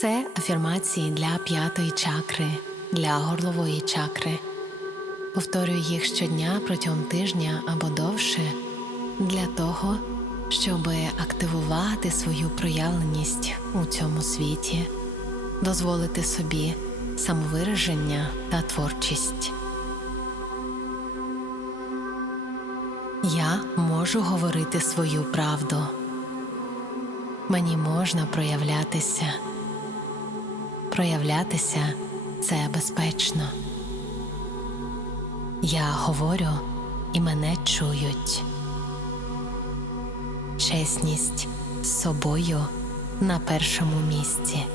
Це афірмації для п'ятої чакри, для горлової чакри. Повторюю їх щодня протягом тижня або довше для того, щоб активувати свою проявленість у цьому світі, дозволити собі самовираження та творчість. Я можу говорити свою правду. Мені можна проявлятися. Проявлятися це безпечно. Я говорю і мене чують. Чесність з собою на першому місці.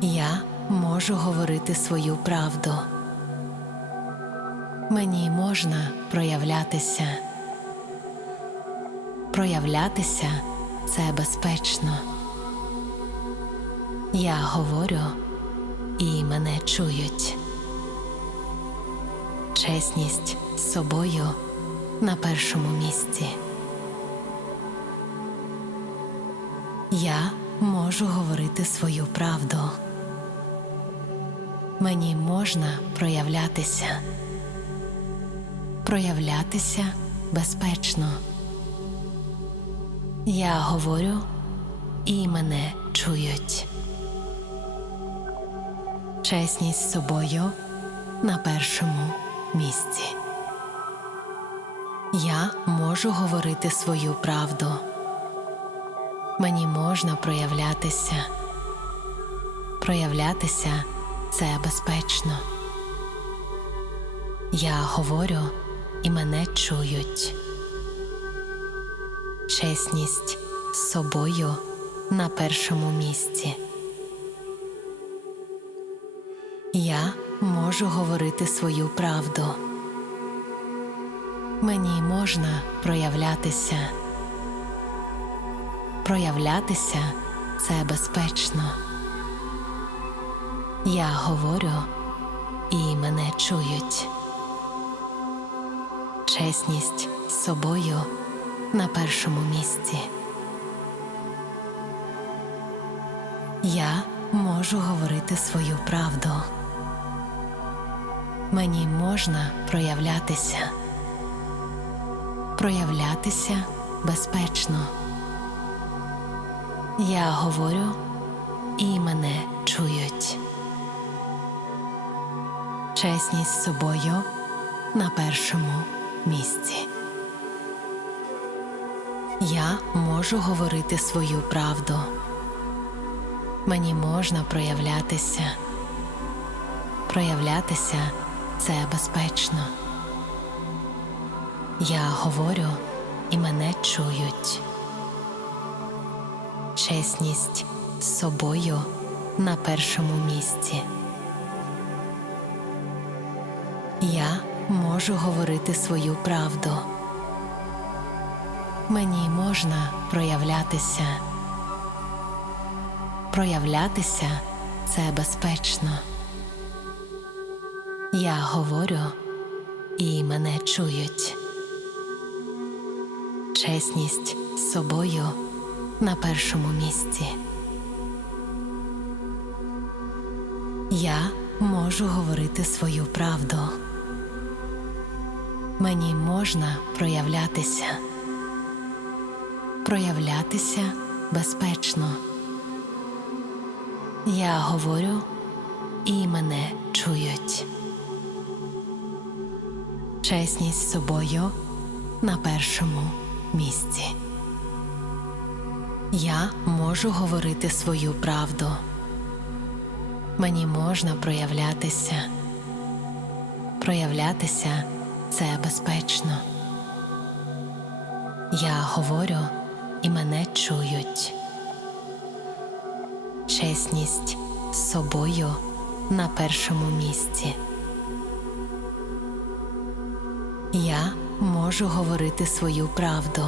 Я можу говорити свою правду. Мені можна проявлятися. Проявлятися це безпечно. Я говорю і мене чують. Чесність з собою на першому місці. Я можу говорити свою правду. Мені можна проявлятися. Проявлятися безпечно. Я говорю і мене чують. Чесність з собою на першому місці. Я можу говорити свою правду. Мені можна проявлятися. Проявлятися це безпечно. Я говорю і мене чують. Чесність з собою на першому місці. Я можу говорити свою правду. Мені можна проявлятися. Проявлятися це безпечно. Я говорю і мене чують. Чесність з собою на першому місці. Я можу говорити свою правду. Мені можна проявлятися. Проявлятися безпечно. Я говорю і мене чують. Чесність з собою на першому місці. Я можу говорити свою правду. Мені можна проявлятися. Проявлятися це безпечно. Я говорю і мене чують. Чесність з собою на першому місці. Я можу говорити свою правду. Мені можна проявлятися. Проявлятися це безпечно. Я говорю і мене чують. Чесність з собою на першому місці. Я можу говорити свою правду. Мені можна проявлятися. Проявлятися безпечно. Я говорю і мене чують. Чесність з собою на першому місці. Я можу говорити свою правду. Мені можна проявлятися. Проявлятися це безпечно. Я говорю і мене чують. Чесність з собою на першому місці. Можу говорити свою правду.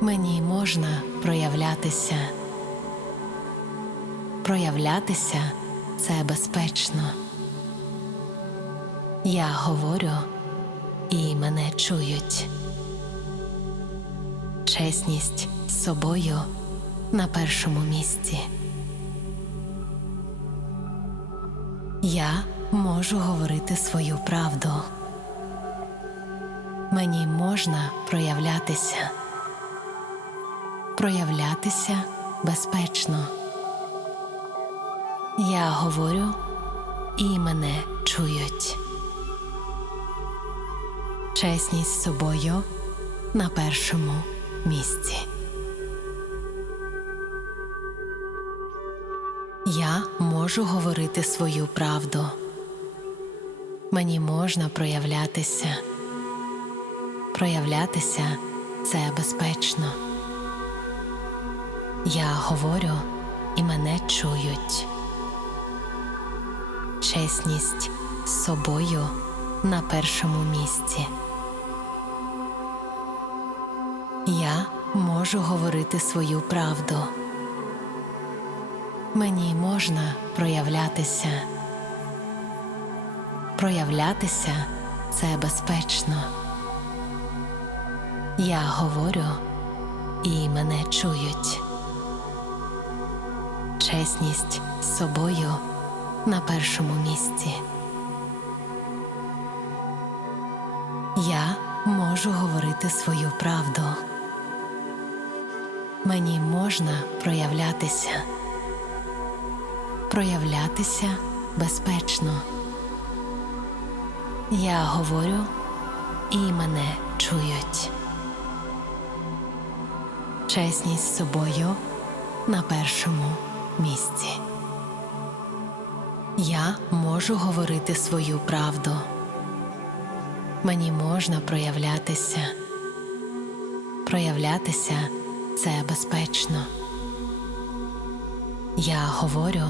Мені можна проявлятися. Проявлятися це безпечно. Я говорю і мене чують. Чесність з собою на першому місці. Я можу говорити свою правду. Мені можна проявлятися, проявлятися безпечно. Я говорю, і мене чують. Чесність з собою на першому місці. Я можу говорити свою правду. Мені можна проявлятися. Проявлятися це безпечно. Я говорю, і мене чують. Чесність з собою на першому місці. Я можу говорити свою правду. Мені можна проявлятися. Проявлятися це безпечно. Я говорю, і мене чують. Чесність з собою на першому місці. Я можу говорити свою правду. Мені можна проявлятися. Проявлятися безпечно. Я говорю, і мене чують. Чесність з собою на першому місці. Я можу говорити свою правду. Мені можна проявлятися. Проявлятися це безпечно. Я говорю,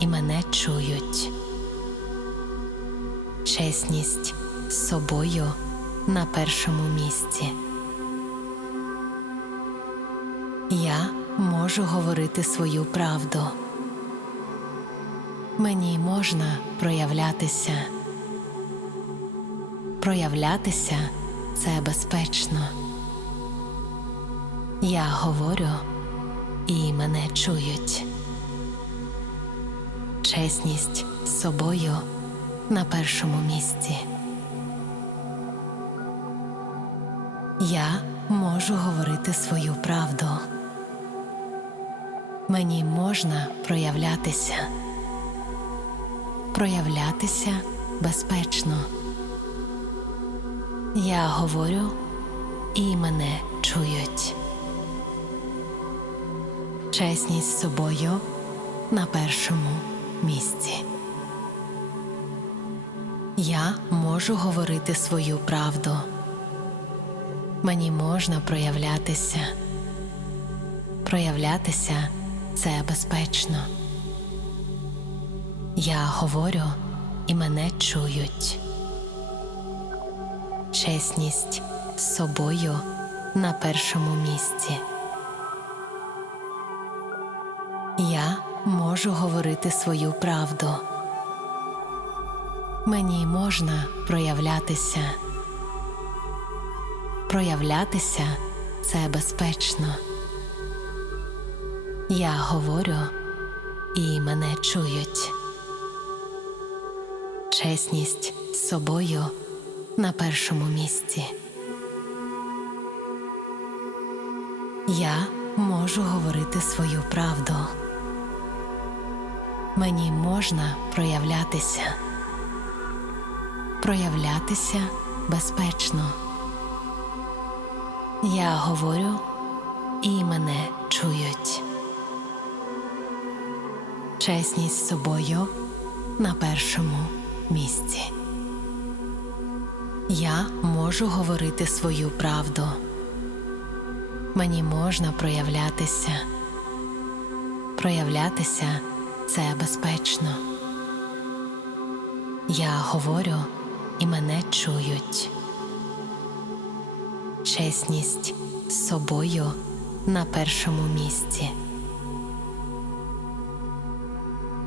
і мене чують. Чесність з собою на першому місці. Я можу говорити свою правду. Мені можна проявлятися. Проявлятися це безпечно. Я говорю, і мене чують. Чесність з собою на першому місці. Я можу говорити свою правду. Мені можна проявлятися. Проявлятися безпечно. Я говорю, і мене чують. Чесність з собою на першому місці. Я можу говорити свою правду. Мені можна проявлятися. Проявлятися це безпечно. Я говорю, і мене чують. Чесність з собою на першому місці. Я можу говорити свою правду. Мені можна проявлятися. Проявлятися це безпечно. Я говорю, і мене чують. Чесність з собою на першому місці. Я можу говорити свою правду. Мені можна проявлятися. Проявлятися безпечно. Я говорю, і мене чують. Чесність з собою на першому місці. Я можу говорити свою правду. Мені можна проявлятися. Проявлятися це безпечно. Я говорю, і мене чують. Чесність з собою на першому місці.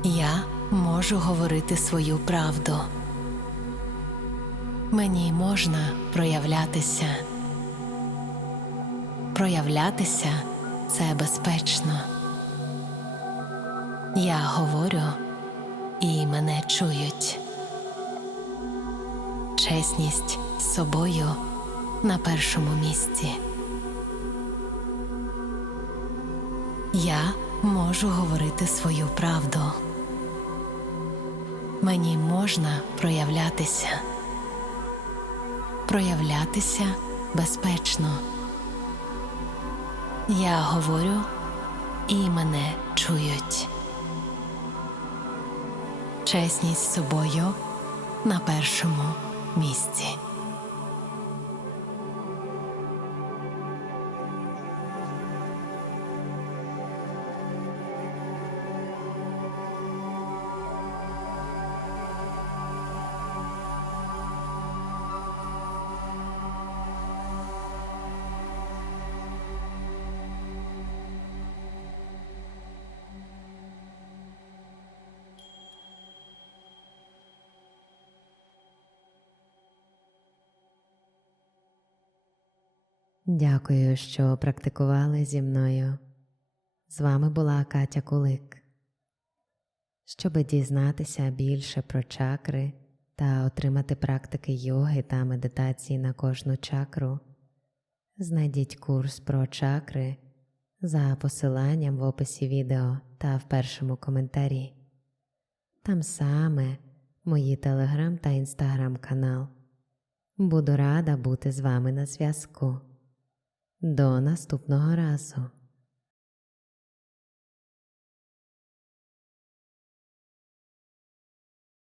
Я можу говорити свою правду. Мені можна проявлятися. Проявлятися це безпечно. Я говорю, і мене чують. Чесність з собою на першому місці. Я можу говорити свою правду. Мені можна проявлятися. Проявлятися безпечно. Я говорю, і мене чують. Чесність з собою на першому місці. Дякую, що практикували зі мною. З вами була Катя Кулик. Щоби дізнатися більше про чакри та отримати практики йоги та медитації на кожну чакру, знайдіть курс про чакри за посиланням в описі відео та в першому коментарі. Там саме мої телеграм та інстаграм канал. Буду рада бути з вами на зв'язку. До наступного разу.